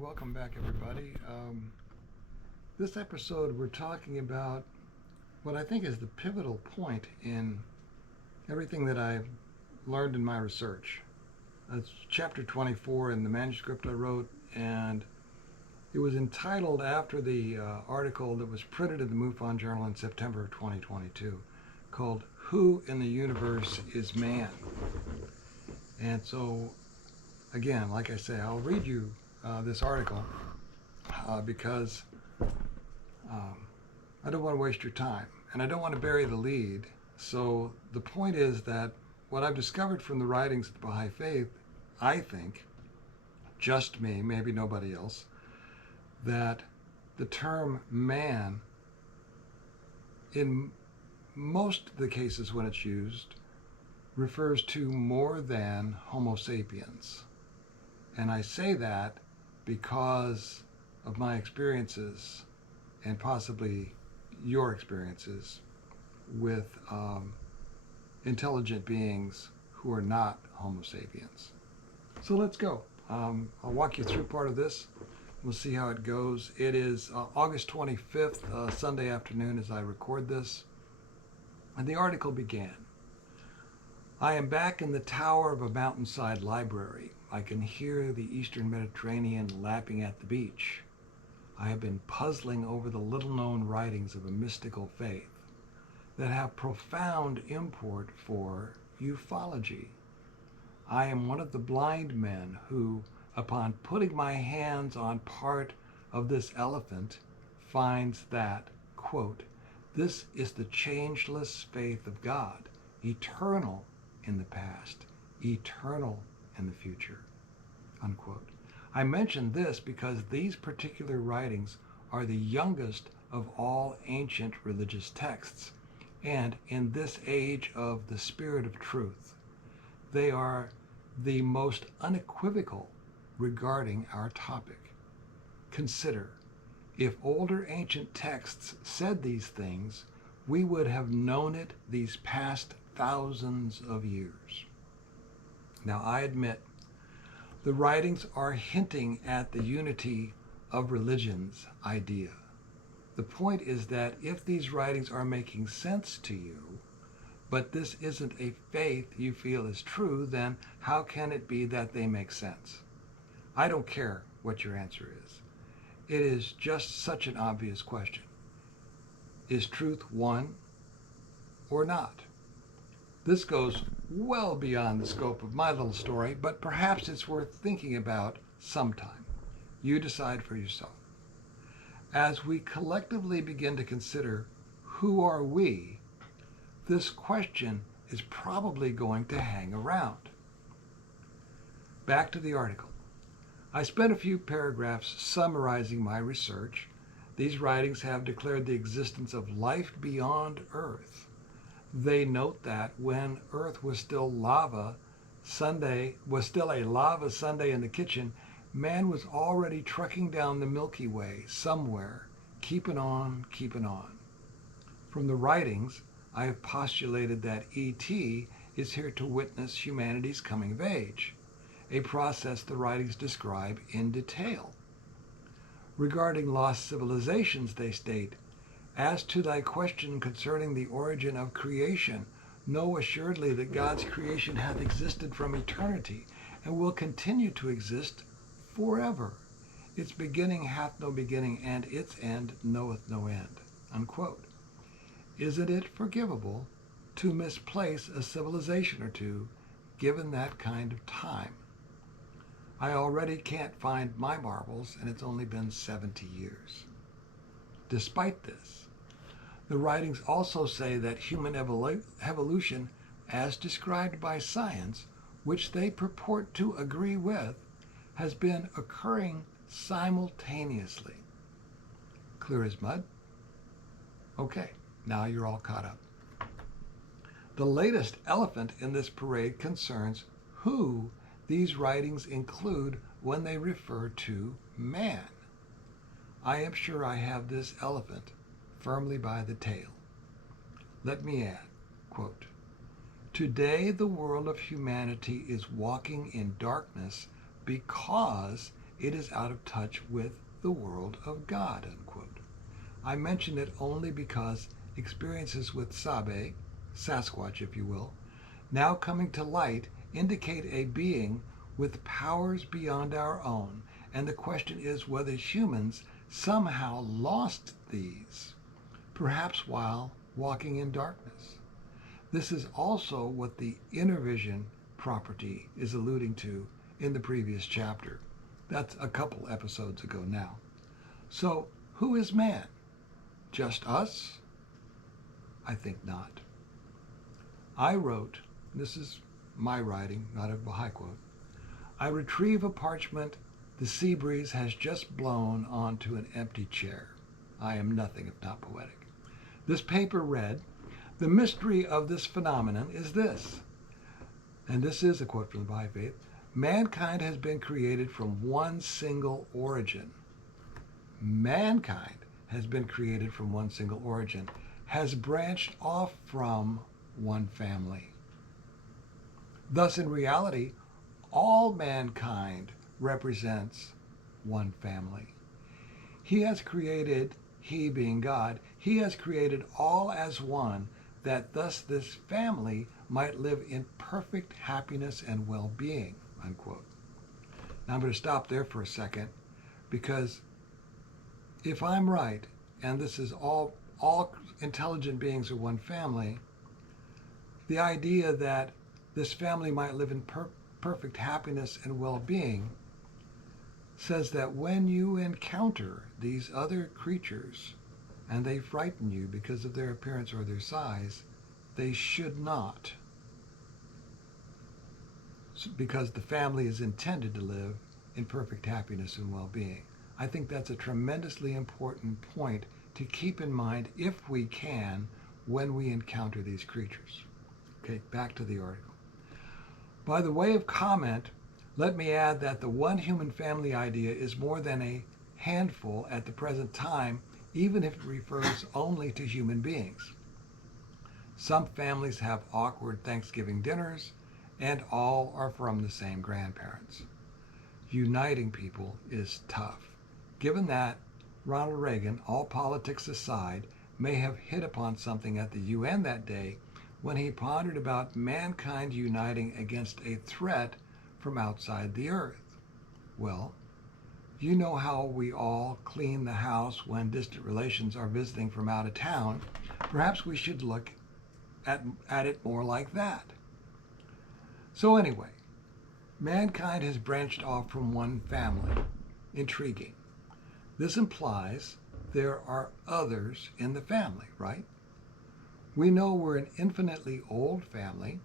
welcome back, everybody. This episode, we're talking about what I think is the pivotal point in everything that I've learned in my research. It's chapter 24 in the manuscript I wrote, and it was entitled after the article that was printed in the MUFON Journal in September of 2022, called "Who in the Universe is Man?" And so, again, like I say, I'll read you this article because I don't want to waste your time and I don't want to bury the lead. So the point is that what I've discovered from the writings of the Baha'i Faith, I think, just me, maybe nobody else, that the term man, in most of the cases when it's used, refers to more than Homo sapiens. And I say that because of my experiences and possibly your experiences with intelligent beings who are not Homo sapiens. So let's go. I'll walk you through part of this. We'll see how it goes. It is August 25th, Sunday afternoon as I record this. And the article began. I am back in the tower of a mountainside library. I can hear the Eastern Mediterranean lapping at the beach. I have been puzzling over the little-known writings of a mystical faith that have profound import for ufology. I am one of the blind men who, upon putting my hands on part of this elephant, finds that, quote, this is the changeless faith of God, eternal in the past, eternal in the future, unquote. I mention this because these particular writings are the youngest of all ancient religious texts, and in this age of the spirit of truth, they are the most unequivocal regarding our topic. Consider, if older ancient texts said these things, we would have known it these past thousands of years. Now, I admit, the writings are hinting at the unity of religions idea. The point is that if these writings are making sense to you, but this isn't a faith you feel is true, then how can it be that they make sense? I don't care what your answer is. It is just such an obvious question. Is truth one or not? This goes well beyond the scope of my little story, but perhaps it's worth thinking about sometime. You decide for yourself. As we collectively begin to consider who are we, this question is probably going to hang around. Back to the article. I spent a few paragraphs summarizing my research. These writings have declared the existence of life beyond Earth. They note that when Earth was still a lava Sunday in the kitchen, man was already trucking down the Milky Way somewhere, keeping on, keeping on. From the writings, I have postulated that ET is here to witness humanity's coming of age, a process the writings describe in detail. Regarding lost civilizations, they state, as to thy question concerning the origin of creation, know assuredly that God's creation hath existed from eternity, and will continue to exist forever. Its beginning hath no beginning, and its end knoweth no end, unquote. Isn't it forgivable to misplace a civilization or two, given that kind of time? I already can't find my marbles, and it's only been 70 years. Despite this, the writings also say that human evolution, as described by science, which they purport to agree with, has been occurring simultaneously. Clear as mud? Okay, now you're all caught up. The latest elephant in this parade concerns who these writings include when they refer to man. I am sure I have this elephant firmly by the tail. Let me add, quote, today the world of humanity is walking in darkness because it is out of touch with the world of God, unquote. I mention it only because experiences with Sabe, Sasquatch if you will, now coming to light indicate a being with powers beyond our own, and the question is whether humans somehow lost these, perhaps while walking in darkness. This is also what the inner vision property is alluding to in the previous chapter. That's a couple episodes ago now. So, who is man? Just us? I think not. I wrote, this is my writing, not a Baha'i quote, I retrieve a parchment the sea breeze has just blown onto an empty chair. I am nothing if not poetic. This paper read, the mystery of this phenomenon is this, and this is a quote from the Baha'i Faith, mankind has been created from one single origin. Mankind has been created from one single origin, has branched off from one family. Thus, in reality, all mankind represents one family. He has created, he being God, he has created all as one, that thus this family might live in perfect happiness and well-being, unquote. Now I'm going to stop there for a second, because if I'm right, and this is all intelligent beings are one family, the idea that this family might live in perfect happiness and well-being says that when you encounter these other creatures and they frighten you because of their appearance or their size, they should not, because the family is intended to live in perfect happiness and well-being. I think that's a tremendously important point to keep in mind if we can when we encounter these creatures. Okay, back to the article. By the way of comment, let me add that the one human family idea is more than a handful at the present time, even if it refers only to human beings. Some families have awkward Thanksgiving dinners, and all are from the same grandparents. Uniting people is tough. Given that, Ronald Reagan, all politics aside, may have hit upon something at the UN that day when he pondered about mankind uniting against a threat from outside the earth. Well, you know how we all clean the house when distant relations are visiting from out of town. Perhaps we should look at it more like that. So anyway, mankind has branched off from one family. Intriguing. This implies there are others in the family, right? We know we're an infinitely old family.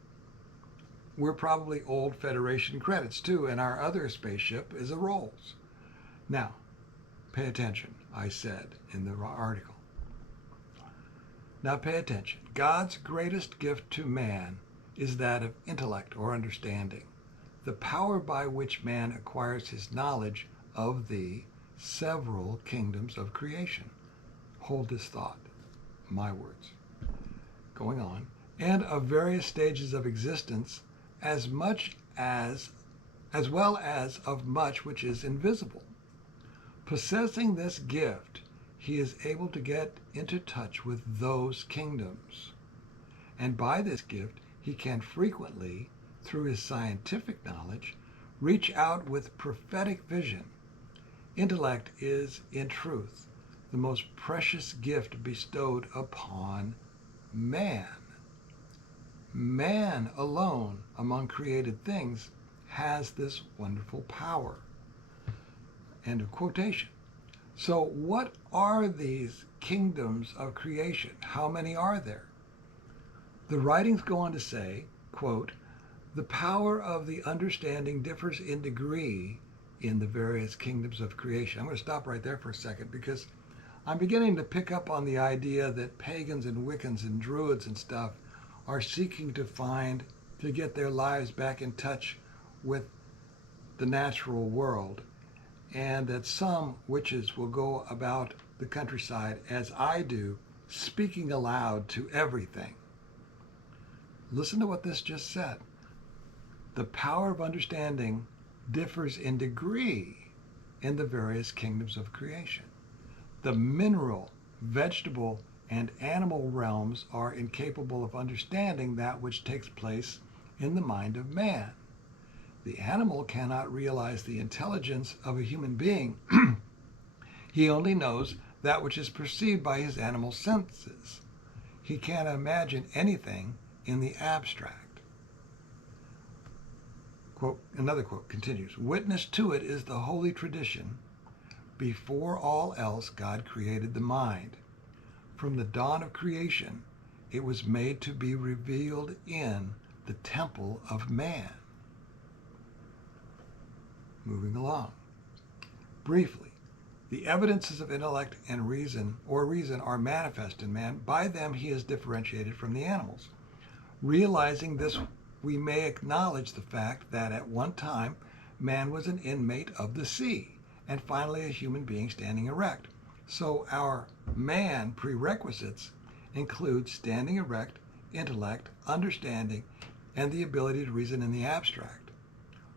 We're probably old Federation credits too, and our other spaceship is a Rolls. Now, pay attention, I said in the article. Now pay attention. God's greatest gift to man is that of intellect or understanding, the power by which man acquires his knowledge of the several kingdoms of creation. Hold this thought, my words. Going on, and of various stages of existence, as well as of much which is invisible. Possessing this gift, he is able to get into touch with those kingdoms. And by this gift, he can frequently, through his scientific knowledge, reach out with prophetic vision. Intellect is, in truth, the most precious gift bestowed upon man. Man alone among created things has this wonderful power. End of quotation. So what are these kingdoms of creation? How many are there? The writings go on to say, quote, the power of the understanding differs in degree in the various kingdoms of creation. I'm going to stop right there for a second because I'm beginning to pick up on the idea that pagans and Wiccans and Druids and stuff are seeking to get their lives back in touch with the natural world, and that some witches will go about the countryside, as I do, speaking aloud to everything. Listen to what this just said. The power of understanding differs in degree in the various kingdoms of creation. The mineral, vegetable, and animal realms are incapable of understanding that which takes place in the mind of man. The animal cannot realize the intelligence of a human being. He only knows that which is perceived by his animal senses. He can't imagine anything in the abstract. Quote, another quote continues, "Witness to it is the holy tradition. Before all else, God created the mind. From the dawn of creation, it was made to be revealed in the temple of man." Moving along. Briefly, the evidences of intellect and reason are manifest in man. By them he is differentiated from the animals. Realizing this, we may acknowledge the fact that at one time man was an inmate of the sea, and finally a human being standing erect. So our man prerequisites include standing erect, intellect, understanding, and the ability to reason in the abstract.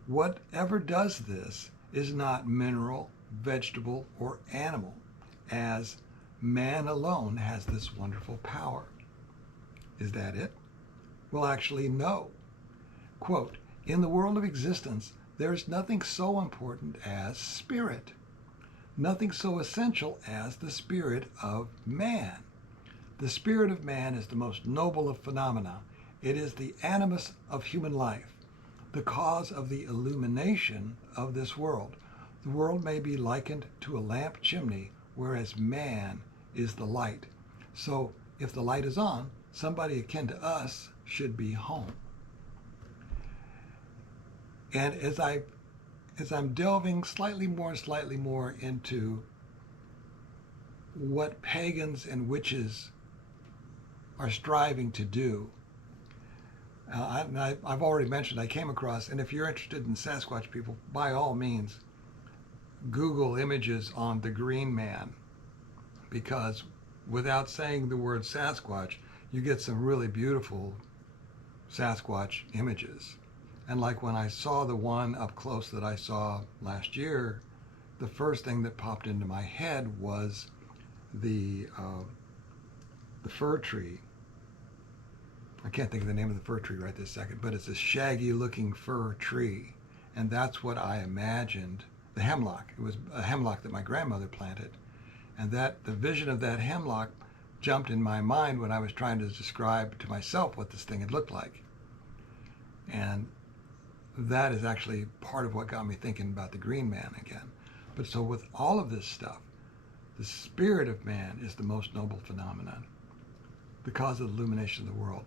Whatever does this is not mineral, vegetable, or animal, as man alone has this wonderful power. Is that it? Well, actually, no. Quote, "In the world of existence, there is nothing so important as spirit, nothing so essential as the spirit of man. The spirit of man is the most noble of phenomena. It is the animus of human life, the cause of the illumination of this world. The world may be likened to a lamp chimney, whereas man is the light. So if the light is on, somebody akin to us should be home." And as I'm delving slightly more into what pagans and witches are striving to do, I've already mentioned I came across, and if you're interested in Sasquatch people, by all means, Google images on the Green Man, because without saying the word Sasquatch, you get some really beautiful Sasquatch images. And like when I saw the one up close that I saw last year, the first thing that popped into my head was the fir tree. I can't think of the name of the fir tree right this second, but it's a shaggy looking fir tree. And that's what I imagined. The hemlock. It was a hemlock that my grandmother planted. And that the vision of that hemlock jumped in my mind when I was trying to describe to myself what this thing had looked like. And that is actually part of what got me thinking about the Green Man again. But so with all of this stuff, the spirit of man is the most noble phenomenon, the cause of the illumination of the world.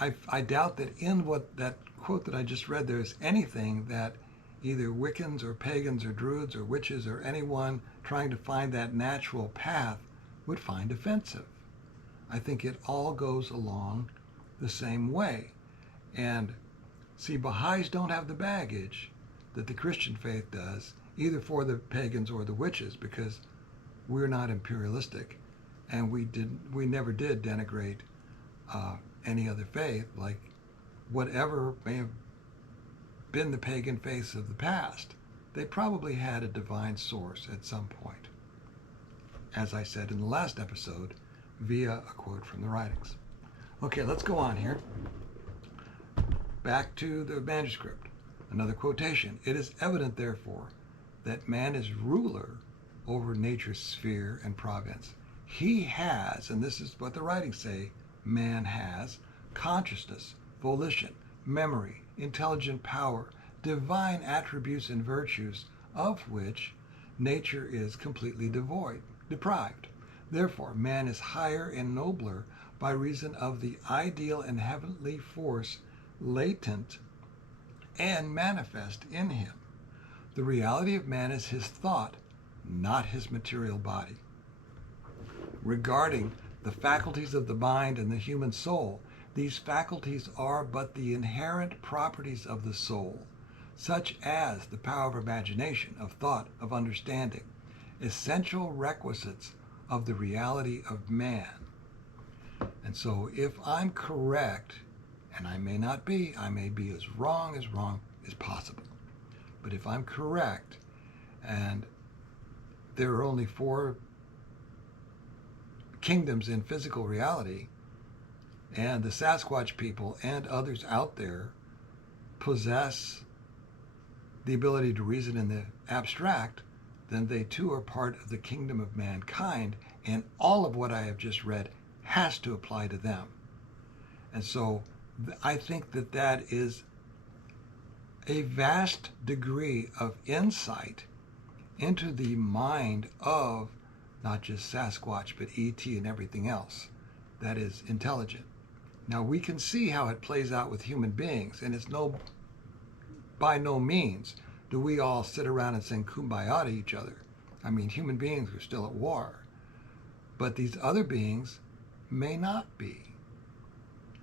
I doubt that in what that quote that I just read, there's anything that either Wiccans or pagans or druids or witches or anyone trying to find that natural path would find offensive. I think it all goes along the same way. And see, Baha'is don't have the baggage that the Christian faith does, either for the pagans or the witches, because we're not imperialistic, and we never did denigrate any other faith. Like whatever may have been the pagan faiths of the past, they probably had a divine source at some point, as I said in the last episode, via a quote from the writings. Okay, let's go on here. Back to the manuscript. Another quotation. "It is evident, therefore, that man is ruler over nature's sphere and province. He has," and this is what the writings say, man has, "consciousness, volition, memory, intelligent power, divine attributes and virtues, of which nature is completely deprived. Therefore, man is higher and nobler by reason of the ideal and heavenly force latent and manifest in him. The reality of man is his thought, not his material body. Regarding the faculties of the mind and the human soul, these faculties are but the inherent properties of the soul, such as the power of imagination, of thought, of understanding, essential requisites of the reality of man." And so if I'm correct, and I may not be, I may be as wrong as possible, but if I'm correct, And there are only four kingdoms in physical reality, and the Sasquatch people and others out there possess the ability to reason in the abstract, then they too are part of the kingdom of mankind, and all of what I have just read has to apply to them. And so I think that that is a vast degree of insight into the mind of not just Sasquatch, but ET and everything else that is intelligent. Now we can see how it plays out with human beings, and it's by no means do we all sit around and sing kumbaya to each other. I mean, human beings are still at war, but these other beings may not be.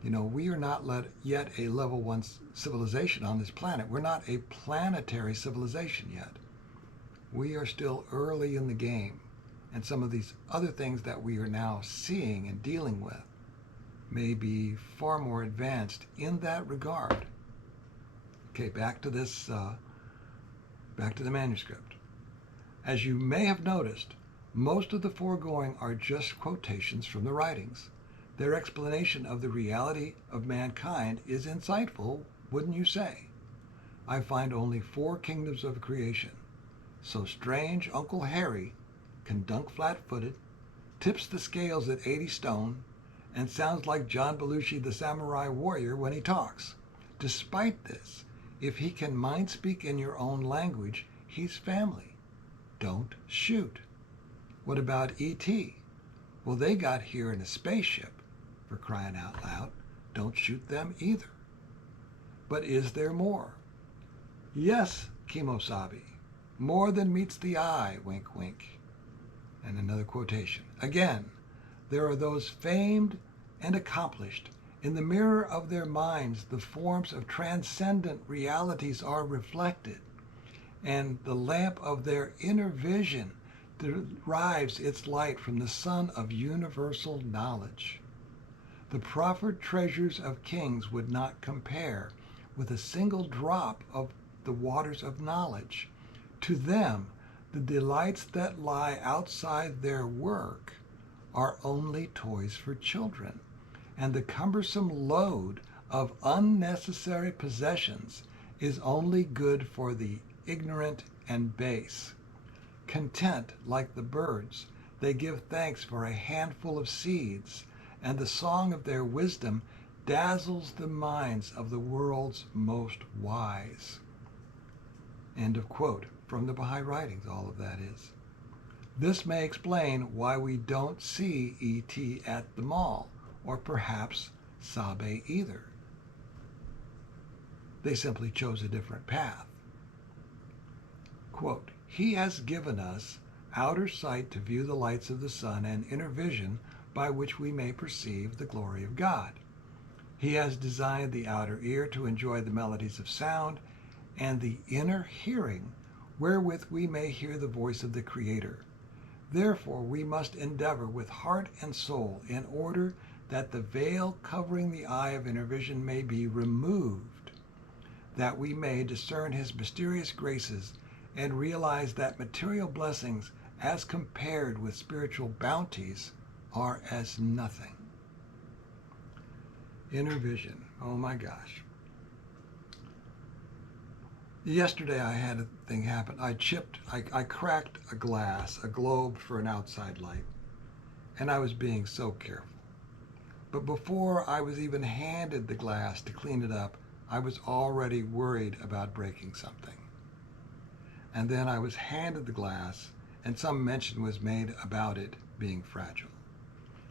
You know, we are not yet a level 1 civilization on this planet. We're not a planetary civilization yet. We are still early in the game, and some of these other things that we are now seeing and dealing with may be far more advanced in that regard. Okay, back to this, back to the manuscript. As you may have noticed, most of the foregoing are just quotations from the writings. Their explanation of the reality of mankind is insightful, wouldn't you say? I find only 4 kingdoms of creation. So strange Uncle Harry can dunk flat-footed, tips the scales at 80 stone, and sounds like John Belushi the samurai warrior when he talks. Despite this, if he can mind speak in your own language, he's family. Don't shoot. What about E.T.? Well, they got here in a spaceship, for crying out loud. Don't shoot them either. But is there more? Yes, Kimosabi. More than meets the eye, wink, wink. And another quotation. Again, there are those famed and accomplished. In the mirror of their minds, the forms of transcendent realities are reflected, and the lamp of their inner vision derives its light from the sun of universal knowledge. The proffered treasures of kings would not compare with a single drop of the waters of knowledge. To them, the delights that lie outside their work are only toys for children, and the cumbersome load of unnecessary possessions is only good for the ignorant and base. Content like the birds, they give thanks for a handful of seeds, and the song of their wisdom dazzles the minds of the world's most wise. End of quote. From the Baha'i writings, all of that is. This may explain why we don't see E.T. at the mall, or perhaps Sabe either. They simply chose a different path. Quote, he has given us outer sight to view the lights of the sun and inner vision by which we may perceive the glory of God. He has designed the outer ear to enjoy the melodies of sound, and the inner hearing wherewith we may hear the voice of the Creator. Therefore we must endeavor with heart and soul in order that the veil covering the eye of inner vision may be removed, that we may discern his mysterious graces and realize that material blessings as compared with spiritual bounties are as nothing. Inner vision. Oh my gosh. Yesterday I had a thing happen. I cracked a glass, a globe for an outside light, and I was being so careful. But before I was even handed the glass to clean it up, I was already worried about breaking something. And then I was handed the glass, and some mention was made about it being fragile.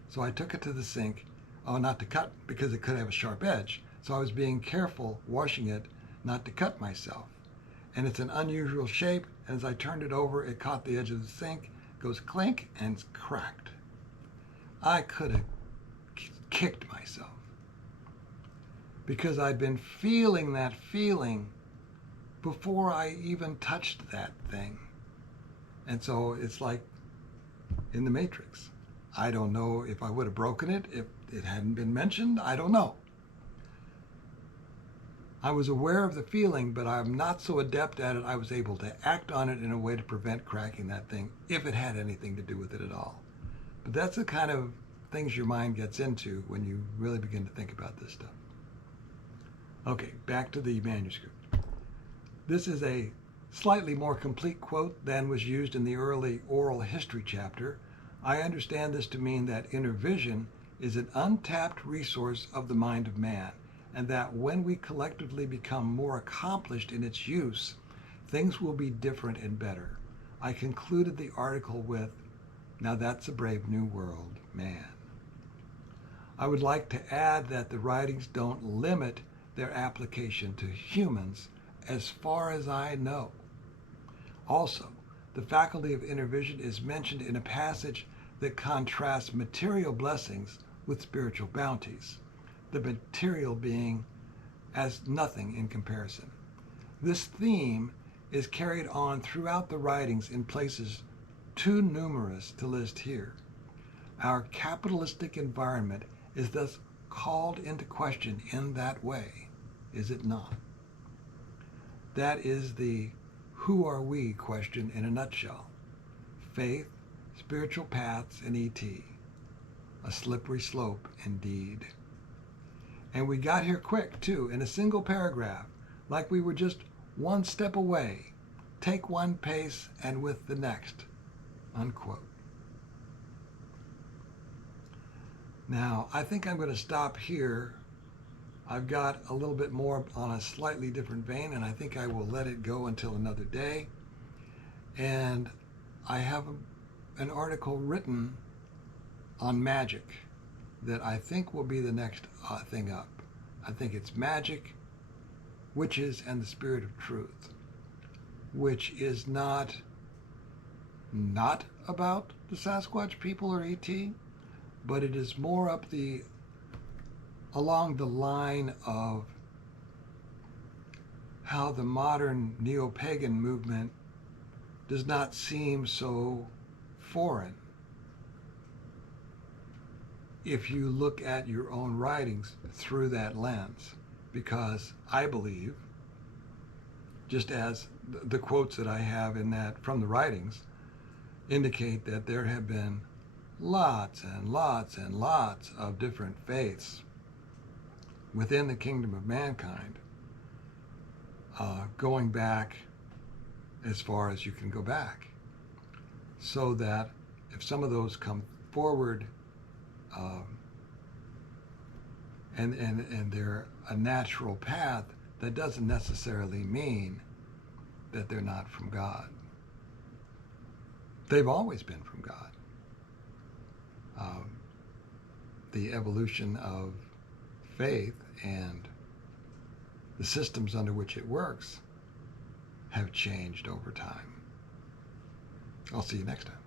So I took it to the sink, not to cut, because it could have a sharp edge. So I was being careful washing it, not to cut myself. And it's an unusual shape. As I turned it over, it caught the edge of the sink, goes clink, and it's cracked. I could have kicked myself because I'd been feeling that feeling before I even touched that thing. And so it's like in the Matrix. I don't know if I would have broken it if it hadn't been mentioned. I don't know. I was aware of the feeling, but I'm not so adept at it I was able to act on it in a way to prevent cracking that thing, if it had anything to do with it at all. But that's the kind of things your mind gets into when you really begin to think about this stuff. Okay, back to the manuscript. This is a slightly more complete quote than was used in the early oral history chapter. I understand this to mean that inner vision is an untapped resource of the mind of man, and that when we collectively become more accomplished in its use, things will be different and better. I concluded the article with, "Now that's a brave new world, man." I would like to add that the writings don't limit their application to humans as far as I know. Also, the faculty of inner vision is mentioned in a passage that contrasts material blessings with spiritual bounties, the material being as nothing in comparison. This theme is carried on throughout the writings in places too numerous to list here. Our capitalistic environment is thus called into question in that way, is it not? That is the who are we question in a nutshell. Faith, spiritual paths, and ET. A slippery slope indeed. And we got here quick, too, in a single paragraph, like we were just one step away. Take one pace and with the next, unquote. Now, I think I'm going to stop here. I've got a little bit more on a slightly different vein, and I think I will let it go until another day. And I have an article written on magic that I think will be the next thing up. I think it's magic, witches, and the spirit of truth, which is not about the Sasquatch people or ET, but it is more up along the line of how the modern neo-pagan movement does not seem so foreign if you look at your own writings through that lens. Because I believe, just as the quotes that I have in that from the writings indicate, that there have been lots and lots and lots of different faiths within the kingdom of mankind, going back as far as you can go back, so that if some of those come forward and they're a natural path, that doesn't necessarily mean that they're not from God. They've always been from God. The evolution of faith and the systems under which it works have changed over time. I'll see you next time.